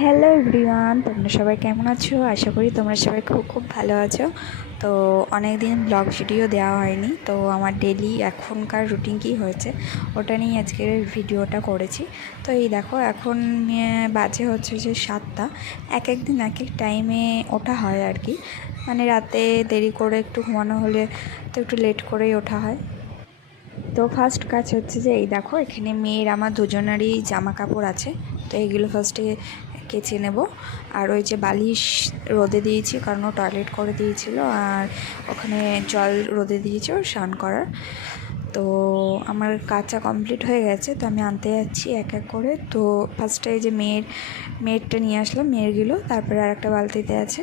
Hello everyone, তোমরা সবাই কেমন আছো? আশা করি তোমরা সবাই খুব খুব ভালো আছো। তো অনেক দিন ব্লগ ভিডিও দেওয়া হয়নি, তো আমার ডেলি এখনকার রুটিন কী হয়েছে ওটা নিয়ে আজকের ভিডিওটা করেছি। তো এই দেখো এখন বাজে হচ্ছে যে 7টা। এক এক দিন এক এক টাইমে ওঠা হয় আর কি, মানে রাতে দেরি করে একটু ঘুমানো হলে তো একটু লেট করেই ওঠা হয়। তো ফার্স্ট কাজ হচ্ছে যে এই দেখো এখানে মেয়ের আমার দুজনেরই জামা কাপড় আছে, তো এইগুলো ফার্স্টে কেচে নেব। আর ওই যে বালিশ রোদে দিয়েছি কারণ ও টয়লেট করে দিয়েছিল, আর ওখানে জল রোদে দিয়েছি ওর স্নান করার। তো আমার কাচা কমপ্লিট হয়ে গেছে, তো আমি আনতে যাচ্ছি এক এক করে। তো ফার্স্টে এই যে মেয়েরটা নিয়ে আসলাম, মেয়েরগুলো। তারপরে আর একটা বালতিতে আছে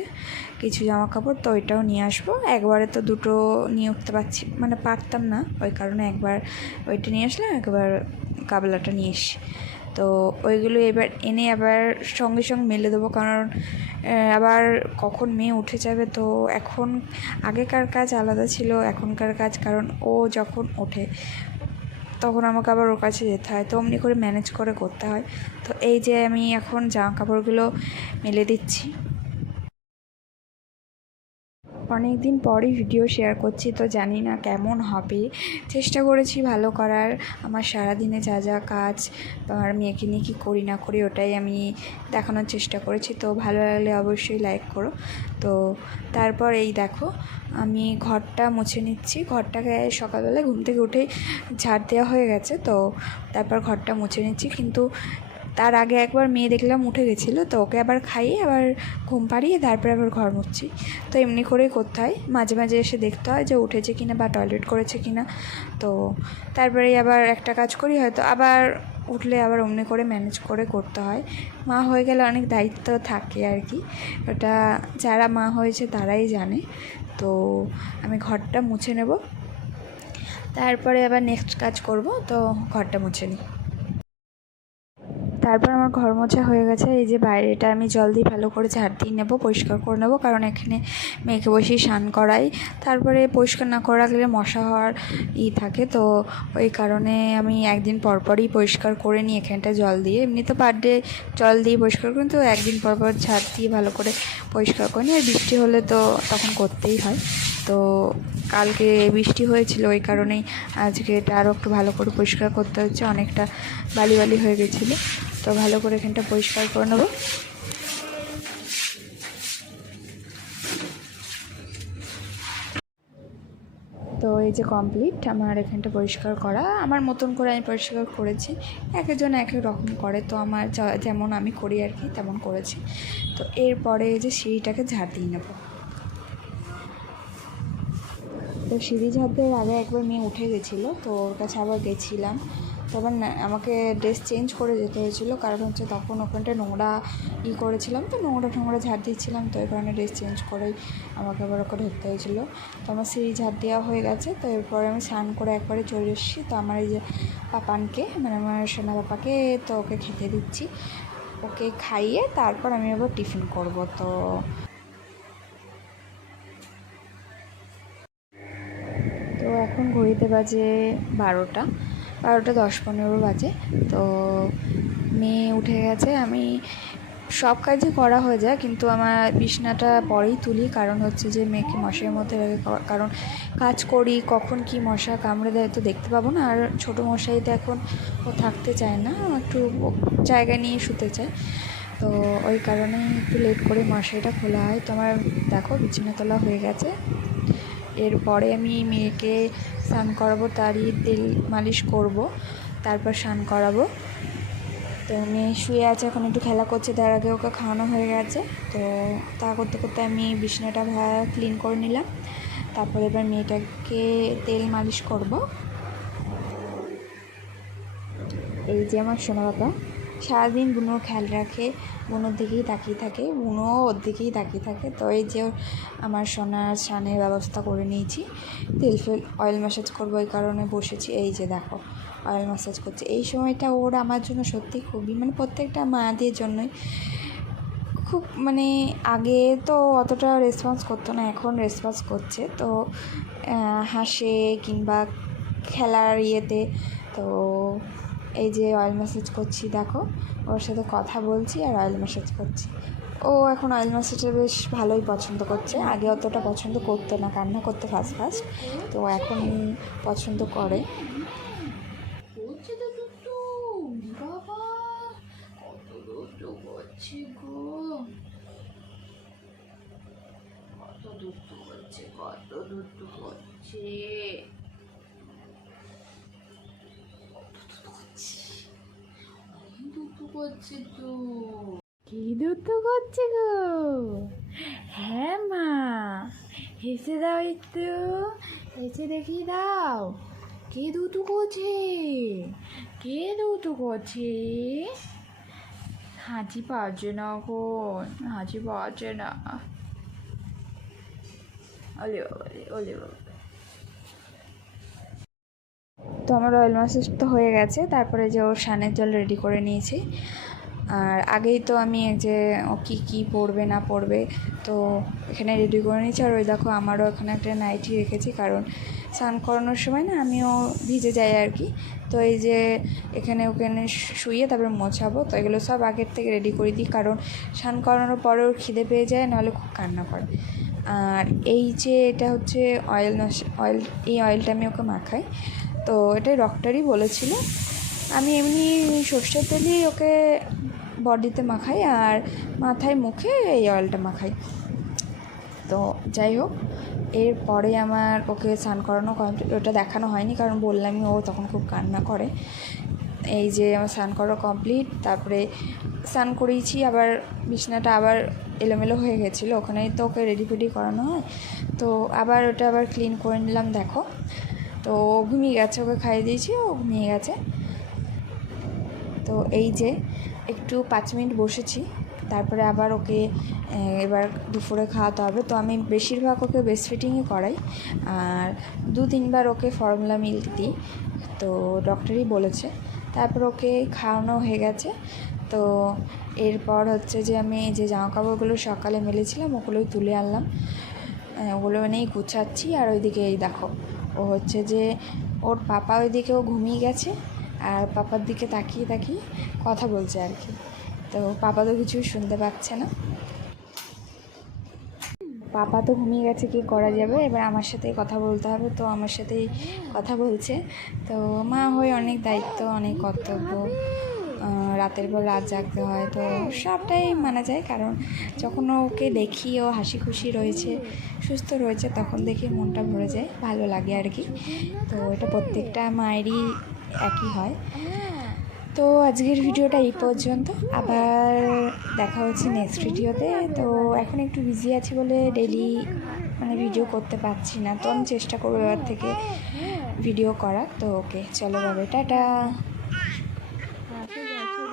কিছু জামা কাপড়, তো ওইটাও নিয়ে আসবো। একবারে তো দুটো নিয়ে উঠতে পারতাম না, ওই কারণে একবার ওইটা নিয়ে আসলাম, একবার কাবলাটা নিয়ে এসি। তো ওইগুলো এবার এনে আবার সঙ্গে সঙ্গে মেলে দেবো, কারণ আবার কখন মেয়ে উঠে যাবে। তো এখন আগেকার কাজ আলাদা ছিল, এখনকার কাজ, কারণ ও যখন ওঠে তখন আমাকে আবার ওর কাছে যেতে হয়, তো অমনি করে ম্যানেজ করে করতে হয়। তো এই যে আমি এখন জামা কাপড়গুলো মেলে দিচ্ছি। অনেক দিন পরই ভিডিও শেয়ার করছি, তো জানি না কেমন হবে। চেষ্টা করেছি ভালো করার, আমার সারাদিনে যা যা কাজ আমার মেয়েকে নিয়ে কী করি না করি ওটাই আমি দেখানোর চেষ্টা করেছি। তো ভালো লাগলে অবশ্যই লাইক করো। তো তারপর এই দেখো আমি ঘরটা মুছে নিচ্ছি। ঘরটাকে সকালবেলা ঘুম থেকে উঠেই ঝাড় দেওয়া হয়ে গেছে, তো তারপর ঘরটা মুছে নিচ্ছি। কিন্তু তার আগে একবার মেয়ে দেখলাম উঠে গেছিলো, তো ওকে আবার খাইয়ে আবার ঘুম পাড়িয়ে তারপরে আবার ঘর মুছছি। তো এমনি করেই করতে হয়, মাঝে মাঝে এসে দেখতে হয় যে উঠেছে কিনা বা টয়লেট করেছে কিনা। তো তারপরে আবার একটা কাজ করি, হয়তো আবার উঠলে আবার অমনি করে ম্যানেজ করে করতে হয়। মা হয়ে গেলে অনেক দায়িত্ব থাকে আর কি, ওটা যারা মা হয়েছে তারাই জানে। তো আমি ঘরটা মুছে নেব, তারপরে আবার নেক্সট কাজ করব। তো ঘরটা মুছে নিই। তারপর আমার ঘর মোছা হয়ে গেছে। এই যে বাইরেটা আমি জল দিয়ে ভালো করে ঝাড় দিয়ে নেবো, পরিষ্কার করে নেবো, কারণ এখানে মেয়েকে বসেই স্নান করাই। তারপরে পরিষ্কার না করে রাখলে মশা হওয়ার থাকে, তো ওই কারণে আমি একদিন পরপরই পরিষ্কার করে নিই এখানটা জল দিয়ে। এমনি তো পার ডে জল দিয়ে পরিষ্কার করি, তো একদিন পরপর ঝাড় দিয়ে ভালো করে পরিষ্কার করে নিই। আর বৃষ্টি হলে তো তখন করতেই হয়। তো কালকে বৃষ্টি হয়েছিল, ওই কারণেই আজকে এটা আরও একটু ভালো করে পরিষ্কার করতে হচ্ছে, অনেকটা বালি বালি হয়ে গেছিলো। তো ভালো করে এখানটা পরিষ্কার করে নেব। তো এই যে কমপ্লিট আমার এখানটা পরিষ্কার করা, আমার মতন করে আমি পরিষ্কার করেছি। এক একজন এক এক রকম করে, তো আমার যেমন আমি করি আর কি তেমন করেছি। তো এরপরে এই যে সিঁড়িটাকে ঝাড় দিয়ে নেব। তো সিঁড়ি ঝাড় দেওয়ার আগে একবার মেয়ে উঠে গেছিলো, তো ওর কাছে আবার গেছিলাম। তো আবার আমাকে ড্রেস চেঞ্জ করে যেতে হয়েছিলো, কারণ হচ্ছে তখন ওখানটা নোংরা করেছিলাম, তো নোংরা ঝাড় দিচ্ছিলাম, তো এই কারণে ড্রেস চেঞ্জ করেই আমাকে আবার ওকে ধরতে হয়েছিলো। তো আমার সিঁড়ি ঝাড় দেওয়া হয়ে গেছে। তো এরপরে আমি স্নান করে একবারে চলে এসেছি। তো আমার এই যে পাপানকে, মানে আমার সোনা পাপাকে, তো ওকে খেতে দিচ্ছি। ওকে খাইয়ে তারপর আমি আবার টিফিন করব। তো এখন ঘড়িতে বাজে 12টা 10-15 বাজে। তো মেয়ে উঠে গেছে, আমি সব কাজই করা হয়ে যায়, কিন্তু আমার বিছনাটা পরেই তুলি, কারণ হচ্ছে যে মেয়েকে মশার মধ্যে রেখে, কারণ কাজ করি কখন কি মশা কামড়ে দেয় তো দেখতে পাবো না। আর ছোটো মশাইতে এখন ও থাকতে চায় না, একটু জায়গা নিয়ে শুতে চায়। তো ওই কারণেই একটু লেট করে মশারিটা খোলা হয়। তো আমার দেখো বিছানা তোলা হয়ে গেছে। এরপরে আমি মেয়েকে স্নান করাবো, তারই তেল মালিশ করব, তারপর স্নান করাবো। তো মেয়ে শুয়ে আছে, এখন একটু খেলা করছে, তার আগে ওকে খাওয়ানো হয়ে গেছে। তো তা করতে করতে আমি বিছানাটা ক্লিন করে নিলাম। তারপরে এবার মেয়েটাকে তেল মালিশ করব। এই যে আমার সোনা বাবা সারাদিন বুনোর খেয়াল রাখে, বুনোর দিকেই তাকিয়ে থাকে, বুনো ওর দিকেই তাকিয়ে থাকে। তো এই যে আমার সোনার স্নানের ব্যবস্থা করে নিয়েছি, অয়েল ম্যাসাজ করবো, এই কারণে বসেছি। এই যে দেখো অয়েল ম্যাসাজ করছে। এই সময়টা ওর আমার জন্য সত্যি খুবই, মানে প্রত্যেকটা মাদের জন্যই খুব, মানে আগে তো অতটা রেসপন্স করতো না, এখন রেসপন্স করছে। তো হাসে কিংবা খেলার তো এই যে অয়েল ম্যাসাজ করছি দেখো। ওর সাথে কথা বলছি আর অয়েল ম্যাসাজ করছি। ও এখন অয়েল ম্যাসাজটা বেশ ভালোই পছন্দ করছে, আগে অতটা পছন্দ করতো না, কান্না করতে ফার্স্ট, তো এখন পছন্দ করে। করছে তো কি দুটো করছে গো? হ্যাঁ মা, হেসে দাও একটু, হেসে দেখিয়ে দাও। কে দুটো করছে? কে দুটো করছে? হাঁচি পাচ্ছে না এখন, হাঁচি পাচ্ছে না। ওলে বাবা, ওলে বাবা। তো আমার অয়েল ম্যাসাজ তো হয়ে গেছে, তারপরে যে ওর স্নানের জল রেডি করে নিয়েছি। আর আগেই তো আমি যে ও কী কী পরবে না পরবে তো এখানে রেডি করে নিয়েছি। আর ওই দেখো আমারও এখানে একটা নাইটি রেখেছি, কারণ স্নান করানোর সময় না আমিও ভিজে যাই আর কি। তো এই যে এখানে ওখানে শুয়ে তারপরে মোছাবো, তো এগুলো সব আগের থেকে রেডি করে দিই, কারণ স্নান করানোর পরে ওর খিদে পেয়ে যায়, নাহলে খুব কান্না করে। আর এই যে এটা হচ্ছে অয়েল, এই অয়েলটা আমি ওকে মাখাই, তো এটা ডক্টরই বলেছিল। আমি এমনি সর্ষের তেলই ওকে বডিতে মাখাই আর মাথায় মুখে এই অয়েলটা মাখাই। তো যাই হোক, এরপরে আমার ওকে স্নান করানো কমপ্লিট, ওটা দেখানো হয়নি কারণ বললামই ও তখন খুব কান্না করে। এই যে আমার স্নান করা কমপ্লিট, তারপরে স্নান করিয়েছি, আবার বিছানাটা আবার এলোমেলো হয়ে গেছিলো, ওখানেই তো ওকে রেডি ফেডি করানো হয়, তো আবার ওটা আবার ক্লিন করে নিলাম। দেখো, তো ঘুমিয়ে গেছে, ওকে খাইয়ে দিয়েছি, ও ঘুমিয়ে গেছে। তো এই যে একটু 5 মিনিট বসেছি, তারপরে আবার ওকে এবার দুপুরে খাওয়াতে হবে। তো আমি বেশিরভাগ ওকে ব্রেস্ট ফিডিংই করাই, আর 2-3 বার ওকে ফর্মুলা মিল্ক দিই, তো ডক্টরই বলেছে। তারপর ওকে খাওয়ানো হয়ে গেছে। তো এরপর হচ্ছে যে আমি যে জামা কাপড়গুলো সকালে মেলেছিলাম ওগুলোই তুলে আনলাম, ওগুলো এনেই গুছাচ্ছি। আর ওইদিকে এই দেখো, ও হচ্ছে যে ওর পাপা ওইদিকেও ঘুমিয়ে গেছে, আর পাপার দিকে তাকিয়ে তাকিয়ে কথা বলছে আর কি। তো পাপা তো কিছু শুনতে পাচ্ছে না, পাপা তো ঘুমিয়ে গেছে, কী করা যাবে, এবার আমার সাথেই কথা বলতে হবে। তো আমার সাথেই কথা বলছে। তো মা হয়ে অনেক দায়িত্ব, অনেক কর্তব্য, রাতের পর রাত জাগতে হয়, তো সবটাই মানা যায়। কারণ যখন ওকে দেখি ও হাসি খুশি রয়েছে, সুস্থ রয়েছে, তখন দেখি মনটা ভরে যায়, ভালো লাগে আর কি। তো এটা প্রত্যেকটা মায়েরই একই হয়। তো আজকের ভিডিওটা এই পর্যন্ত, আবার দেখা হচ্ছে নেক্সট ভিডিওতে। তো এখন একটু বিজি আছি বলে ডেলি ভিডিও করতে পারছি না, তো আমি চেষ্টা করবো এবার থেকে ভিডিও করার। তো ওকে, চলো বাবা, টাটা।